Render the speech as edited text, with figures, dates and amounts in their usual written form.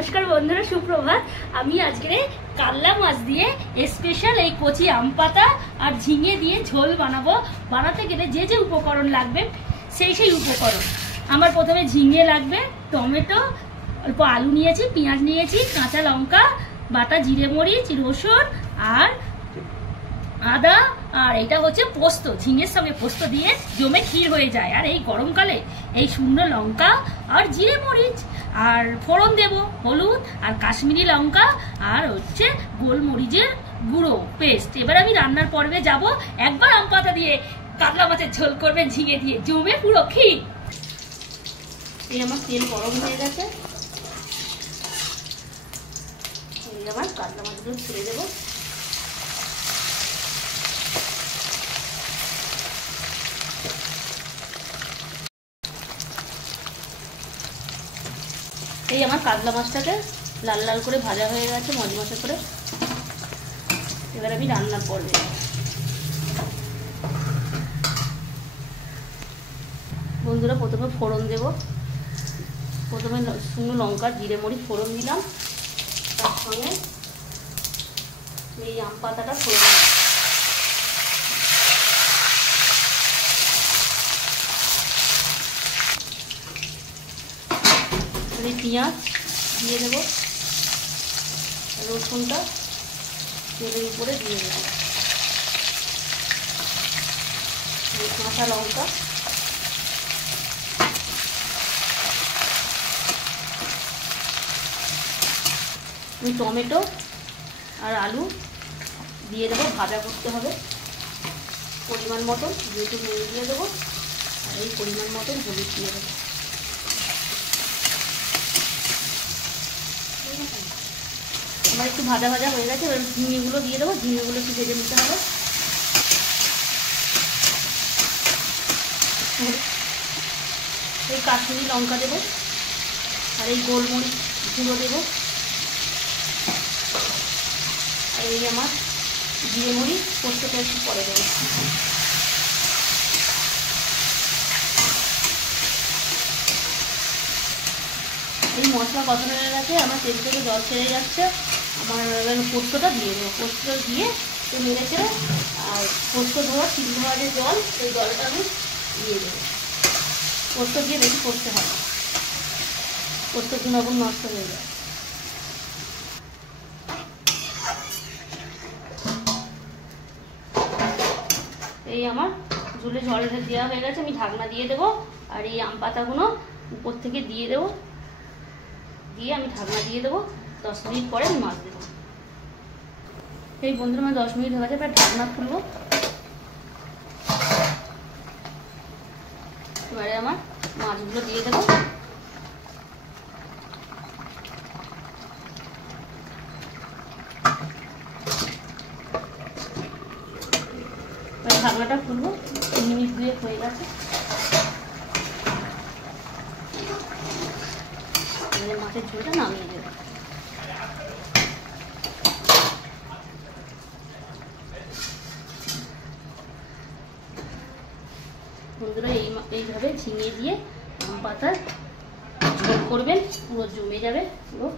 নমস্কার বন্ধুরা, সুপ্রভাত। আমি আজকে কাতলা মাছ দিয়ে স্পেশাল এই কচি আম পাতা আর ঝিঙে দিয়ে ঝোল বানাবো। বানাতে গেলে যে যে উপকরণ লাগবে সেই উপকরণ। আমার প্রথমে ঝিঙে লাগবে, টমেটো, অল্প আলু নিয়েছি, পেঁয়াজ নিয়েছি, কাঁচা লঙ্কা বাটা, জিরে মরিচ, রসুন আর আদা, আর এটা হচ্ছে পোস্ত। ঝিঙের সঙ্গে পোস্ত দিয়ে জমে ক্ষীর হয়ে যায়। আর এই গরমকালে এই শুকনো লঙ্কা আর জিরে মরিচ আর ফোড়ন দেব, হলুদ আর কাশ্মীরি লঙ্কা আর হচ্ছে গোলমরিচের গুঁড়ো পেস্ট। এবার আমি রান্নার পর্বে যাব। একবার আম পাতা দিয়ে কাতলা মাছের ঝোল করবেন ঝিঙে দিয়ে, জমে পুরো ক্ষীর। এই আমার তেল গরম হয়ে গেছে, এই আমার কাতলা মাছগুলো ছেড়ে দেবো। এই আমার কাতলা মাছটাকে লাল লাল করে ভাজা হয়ে গেছে মচমচে করে। এবার আমি রান্নার পর্বে বন্ধুরা প্রথমে ফোড়ন দেব। প্রথমে শুকনো লঙ্কা, জিরে মরিচ ফোড়ন দিলাম, তার সঙ্গে এই আম পাতাটা ফোড়ন দিলাম। পেঁয়াজ দিয়ে দেব, রসুনটা তেলের উপরে দিয়ে দেব, কাঁচা লঙ্কা, টমেটো আর আলু দিয়ে দেবো, ভাজা করতে হবে পরিমাণ মতন। যেহেতু নুন দিয়ে দেবো আর এই পরিমাণ মতন হলুদ দিয়ে দেবো। আমার একটু ভাজা ভাজা হয়ে গেছে, এবার ঝিঙেগুলো দিয়ে দেবো। ঝিঙেগুলো একটু ভেজে নিতে হবে। এই কাশ্মীরি লঙ্কা দেবো আর এই গোলমরিচ গুঁড়ো দেবো আর এই আমার জিরে মরিচ পোস্তটা একটু পরে দেবো। এই মশলা কষানো হয়ে গেছে, আমার তেল থেকে জল ছেড়ে যাচ্ছে। আমার পোস্তটা দিয়ে দেবো। পোস্তটা দিয়ে একটু নেড়ে চেড়ে আর পোস্ত ধোয়া, তিল ধোয়া যে জল, সেই জলটা আমি দিয়ে দেবো। পোস্ত দিয়ে বেশি করতে হবে, পোস্ত গুণাগুণ নষ্ট হয়ে যায়। এই আমার ঝোলে জল দেওয়া হয়ে গেছে, আমি ঢাকনা দিয়ে দেবো। আর এই আম পাতাগুলো উপর থেকে দিয়ে দেবো, দিয়ে আমি ঢাকনা দিয়ে দেবো। 10 মিনিট পরে আমি মাছ দেবো। এই বন্ধুরা আমার 10 মিনিট হয়ে গেছে, এবার ঢাকনা খুলবো। এবারে আমার মাছগুলো দিয়ে দেবো। ঢাকনাটা খুলবো, 3 মিনিট দিয়ে হয়ে গেছে। মাছের ঝোলটা নামিয়ে দেবো। বন্ধুরা এইভাবে ঝিঙে দিয়ে আম পাতার ঝোল করবেন, পুরো জমে যাবে পুরো।